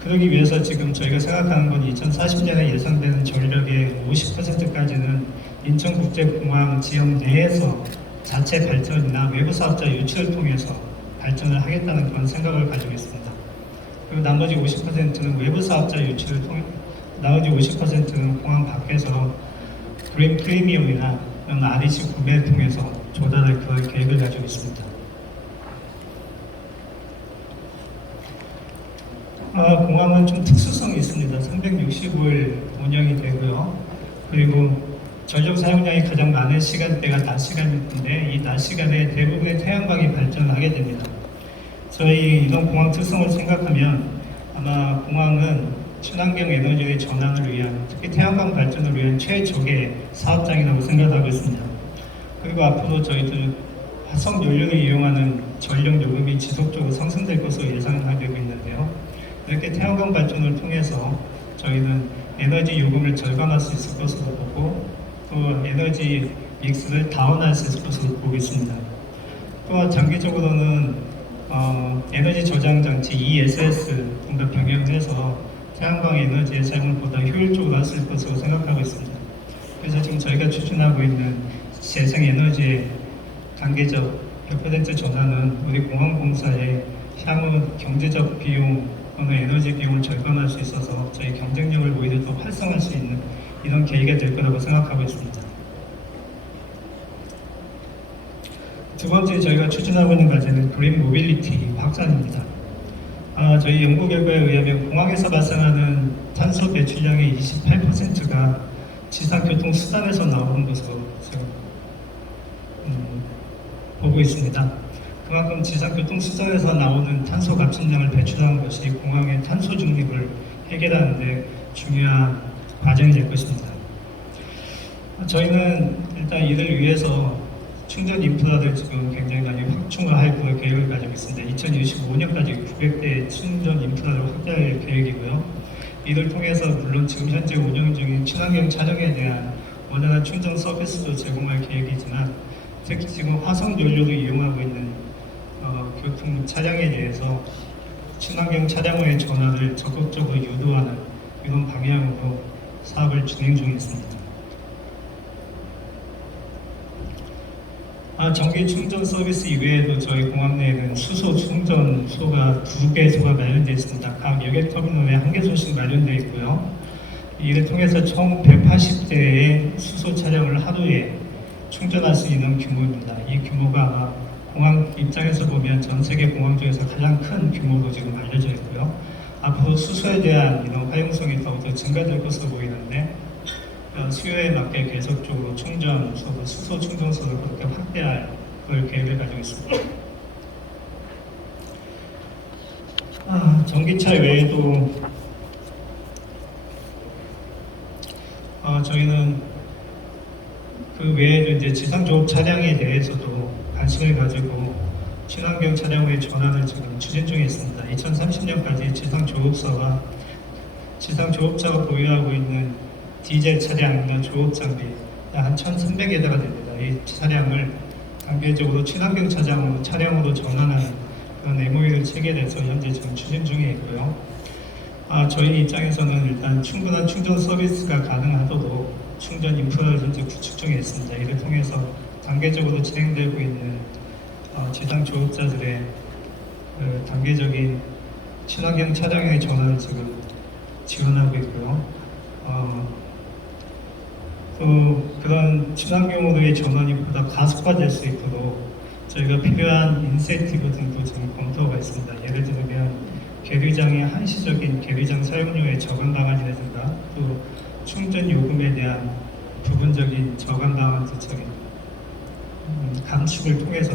그러기 위해서 지금 저희가 생각하는 건 2040년에 예상되는 전력의 50%까지는 인천국제공항 지역 내에서 자체 발전이나 외부 사업자 유치를 통해서 발전을 하겠다는 그런 생각을 가지고 있습니다. 그리고 나머지 50%는 외부 사업자 유치를 통해, 나머지 50%는 공항 밖에서 그린 프리미엄이나 이런 REC 구매를 통해서 조달할 그런 계획을 가지고 있습니다. 공항은 좀 특수성이 있습니다. 365일 운영이 되고요. 그리고 전력 사용량이 가장 많은 시간대가 낮 시간인데 이 낮 시간에 대부분의 태양광이 발전을 하게 됩니다. 저희 이런 공항 특성을 생각하면 아마 공항은 친환경 에너지의 전환을 위한, 특히 태양광 발전을 위한 최적의 사업장이라고 생각하고 있습니다. 그리고 앞으로 저희들 화석 연료를 이용하는 전력 요금이 지속적으로 상승될 것으로 예상하고 있는데요. 이렇게 태양광 발전을 통해서 저희는 에너지 요금을 절감할 수 있을 것으로 보고 또 에너지 믹스를 다운할 수 있을 것으로 보고 있습니다. 또한 장기적으로는 에너지 저장 장치 ESS 등과 병행을 해서 태양광 에너지의 사용을 보다 효율적으로 할 수 있을 것으로 생각하고 있습니다. 그래서 지금 저희가 추진하고 있는 재생 에너지의 단계적 100% 전환은 우리 공항공사의 향후 경제적 비용 또는 에너지 비용을 절감할 수 있어서 저희 경쟁력을 오히려 더 활성화할 수 있는 이런 계기가 될 거라고 생각하고 있습니다. 두 번째 저희가 추진하고 있는 과제는 그린 모빌리티 확산입니다. 저희 연구 결과에 의하면 공항에서 발생하는 탄소 배출량의 28%가 지상교통 수단에서 나오는 것으로 지금 보고 있습니다. 그만큼 지상교통 수단에서 나오는 탄소 감축량을 배출하는 것이 공항의 탄소 중립을 해결하는 데 중요한 과정이 될 것입니다. 저희는 일단 이를 위해서 충전 인프라를 지금 굉장히 많이 확충할 그런 계획을 가지고 있습니다. 2025년까지 900대 충전 인프라를 확대할 계획이고요. 이를 통해서 물론 지금 현재 운영 중인 친환경 차량에 대한 원활한 충전 서비스도 제공할 계획이지만 특히 지금 화석 연료를 이용하고 있는 교통 차량에 대해서 친환경 차량의 전환을 적극적으로 유도하는 이런 방향으로 사업을 진행 중에 있습니다. 전기 충전 서비스 이외에도 저희 공항 내에는 수소 충전소가 2개소가 마련되어 있습니다. 각 여객터미널에 1개소씩 마련되어 있고요. 이를 통해서 총 180대의 수소 차량을 하루에 충전할 수 있는 규모입니다. 이 규모가 아마 공항 입장에서 보면 전 세계 공항 중에서 가장 큰 규모로 지금 알려져 있고요. 앞으로 수소에 대한 이런 활용성이 더욱더 증가될 것으로 보이는데 수요에 맞게 계속적으로 수소 충전소를 그렇게 확대할 그걸 계획을 가지고 있습니다. 전기차 외에도 저희는 그 외에도 이제 지상조업 차량에 대해서도 관심을 가지고 친환경 차량의 전환을 지금 추진 중에 있습니다. 2030년까지 지상조업차가 보유하고 있는 디젤 차량이나 조업 장비 한 1,300여 대가 됩니다. 이 차량을 단계적으로 친환경 차량으로 전환하는 그런 MOU를 체결해서 현재 지금 추진 중에 있고요. 저희 입장에서는 일단 충분한 충전 서비스가 가능하도록 충전 인프라를 현재 구축 중에 있습니다. 이를 통해서 단계적으로 진행되고 있는 지상 조업자들의 단계적인 친환경 차량의 전환을 지금 지원하고 있고요. 또 그런 친환경으로의 전환이 보다 가속화될 수 있도록 저희가 필요한 인센티브 등도 지금 검토하고 있습니다. 예를 들면 계류장의 한시적인 계류장 사용료의 저감 방안이라든가 또 충전 요금에 대한 부분적인 저감 방안들처럼 감축을 통해서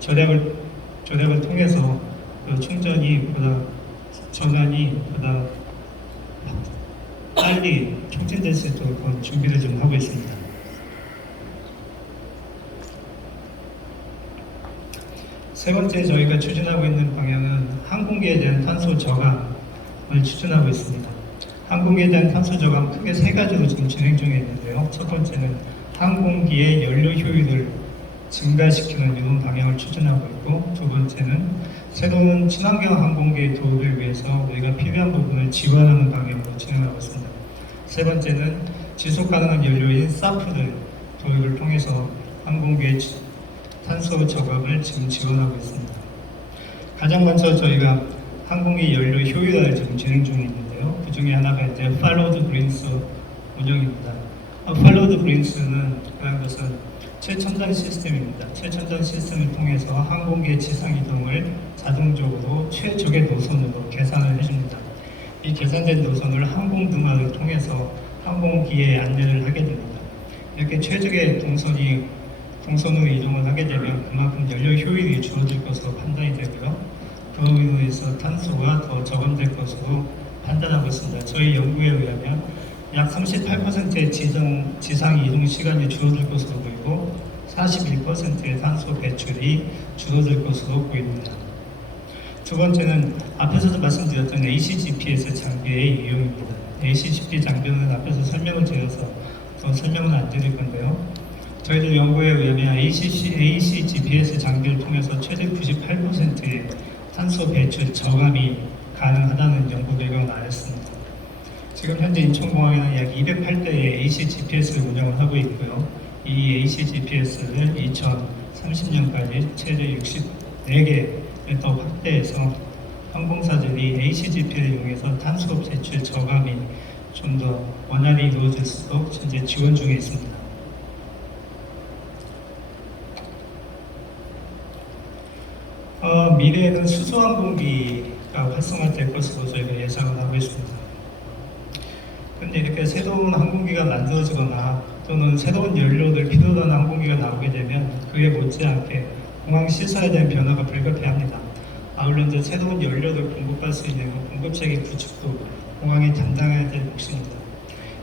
절약을 통해서 전환이 보다 빨리 촉진될 수 있도록 준비를 좀 하고 있습니다. 세 번째 저희가 추진하고 있는 방향은 항공기에 대한 탄소 저감을 추진하고 있습니다. 항공기에 대한 탄소 저감 크게 세 가지로 지금 진행 중에 있는데요. 첫 번째는 항공기의 연료 효율을 증가시키는 이런 방향을 추진하고 있고, 두 번째는 새로운 친환경 항공기의 도입을 위해서 우리가 필요한 부분을 지원하는 방향으로 진행하고 있습니다. 세 번째는 지속 가능한 연료인 사프를 도입을 통해서 항공기의 탄소 저감을 지금 지원하고 있습니다. 가장 먼저 저희가 항공기 연료 효율화를 지금 진행 중에 있는데요. 그 중에 하나가 이제 Follow the Greens 운영입니다. Follow the Greens는 그런 것은 최첨단 시스템입니다. 최첨단 시스템을 통해서 항공기의 지상 이동을 자동적으로 최적의 노선으로 계산을 해줍니다. 이 계산된 노선을 항공등화를 통해서 항공기에 안내를 하게 됩니다. 이렇게 최적의 동선으로 이동을 하게 되면 그만큼 연료 효율이 줄어들 것으로 판단이 되고요. 그로 인해서 탄소가 더 저감될 것으로 판단하고 있습니다. 저희 연구에 의하면 약 38%의 지상 이동 시간이 줄어들 것으로 보이고 41%의 탄소 배출이 줄어들 것으로 보입니다. 두 번째는 앞에서도 말씀드렸던 ACGPS 장비의 이용입니다. ACGP 장비는 앞에서 설명을 드려서 더 설명은 안 드릴 건데요. 저희들 연구에 의하면 ACGPS 장비를 통해서 최대 98%의 탄소 배출 저감이 가능하다는 연구 결과가 나왔습니다. 지금 현재 인천공항에는 약 208대의 ACGPS를 운영을 하고 있고요. 이 ACGPS를 2030년까지 최대 64개 더 확대해서 항공사들이 ACGPS를 이용해서 탄소 배출 저감이 좀 더 원활히 이루어질 수 있도록 현재 지원 중에 있습니다. 미래에는 수소항공기가 활성화될 것으로 저희가 예상을 하고 있습니다. 그런데 이렇게 새로운 항공기가 만들어지거나 또는 새로운 연료를 필요로 하는 항공기가 나오게 되면 그에 못지않게 공항 시설에 대한 변화가 불가피합니다. 아울러 이제 새로운 연료를 공급할 수 있는 공급체계 구축도 공항이 담당해야 될 몫입니다.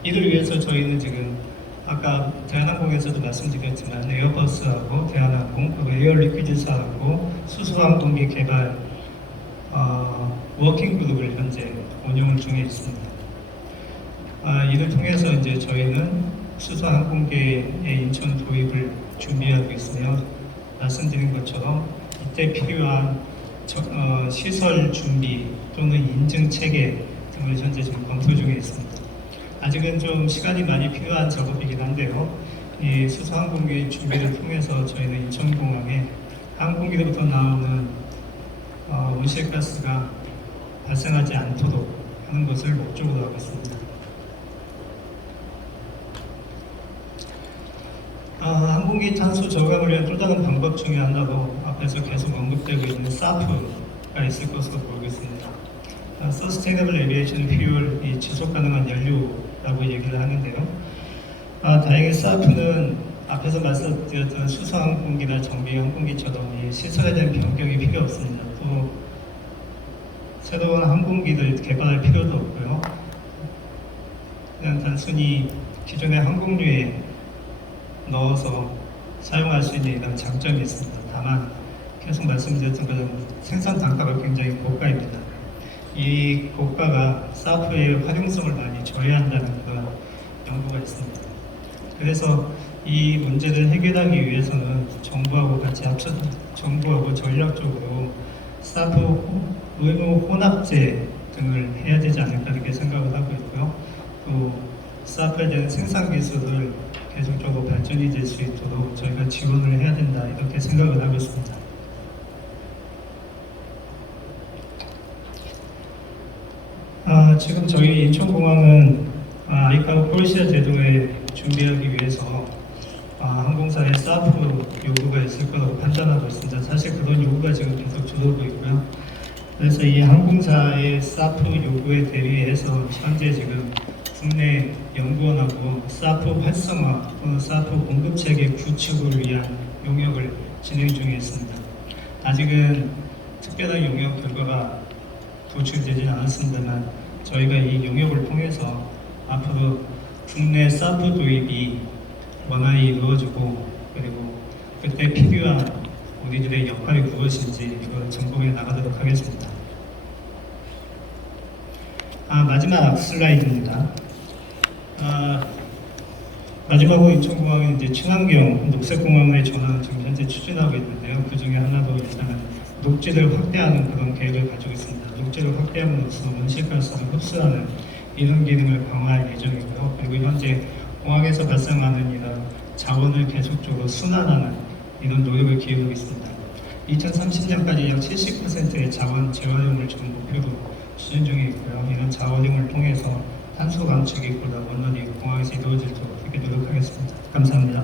이를 위해서 저희는 지금 아까 대한항공에서도 말씀드렸지만 에어버스하고 대한항공 그리고 에어리퀴드사하고 수소항공기 개발 워킹그룹을 현재 운영 중에 있습니다. 이를 통해서 이제 저희는 수소항공기의 인천 도입을 준비하고 있으며 말씀드린 것처럼 이때 필요한 시설 준비 또는 인증 체계 등을 현재 지금 검토 중에 있습니다. 아직은 좀 시간이 많이 필요한 작업이긴 한데요. 이 수소항공기 준비를 통해서 저희는 인천공항에 항공기로부터 나오는 온실가스가 발생하지 않도록 하는 것을 목적으로 하고 있습니다. 항공기 탄소 저감을 위한 또 다른 방법 중에 하나로 앞에서 계속 언급되고 있는 사프가 있을 것으로 보고 있습니다. Sustainable Aviation Fuel, 이 지속 가능한 연료라고 얘기를 하는데요. 다행히 사프는 앞에서 말씀드렸던 수소항공기나 정비항공기처럼 이 시설에 대한 변경이 필요 없습니다. 또 새로운 항공기를 개발할 필요도 없고요. 그냥 단순히 기존의 항공유에 넣어서 사용할 수 있는 이런 장점이 있습니다. 다만 계속 말씀드렸던 것은 생산 단가가 굉장히 고가입니다. 이 고가가 사프의 활용성을 많이 저해한다는 그런 연구가 있습니다. 그래서 이 문제를 해결하기 위해서는 정부하고 같이 합쳐서 정부하고 전략적으로 사프 의무 혼합제 등을 해야 되지 않을까 이렇게 생각을 하고 있고요. 또 사프에 대한 생산 기술을 계속적으로 발전이 될 수 있도록 저희가 지원을 해야 된다 이렇게 생각을 하고 있습니다. 지금 저희 인천공항은 아이카오 코르시아 제도에 준비하기 위해서 항공사의 사프 요구가 있을 거라고 판단하고 있습니다. 사실 그런 요구가 지금 계속 들어오고 있고요. 그래서 이 항공사의 사프 요구에 대비해서 현재 지금 국내 연구원하고 사프 활성화 또는 사프 공급체계 구축을 위한 용역을 진행 중에 있습니다. 아직은 특별한 용역 결과가 도출되지 않았습니다만 저희가 이 용역을 통해서 앞으로 국내 사프 도입이 원활히 이루어지고 그리고 그때 필요한 우리들의 역할이 무엇인지 이걸 점검해 나가도록 하겠습니다. 마지막 슬라이드입니다. 마지막으로 인천공항은 이제 친환경 녹색공항의 전환을 지금 현재 추진하고 있는데요. 그 중에 하나도 일단은 녹지를 확대하는 그런 계획을 가지고 있습니다. 녹지를 확대함으로써 온실가스를 흡수하는 이런 기능을 강화할 예정이고요. 그리고 현재 공항에서 발생하는 이런 자원을 계속적으로 순환하는 이런 노력을 기울이고 있습니다. 2030년까지 약 70%의 자원 재활용을 지금 목표로 추진 중에 있고요. 이런 자활용을 통해서 탄소 감축이 보다 원활히 공항에서 이루어지도록 그렇게 노력하겠습니다. 감사합니다.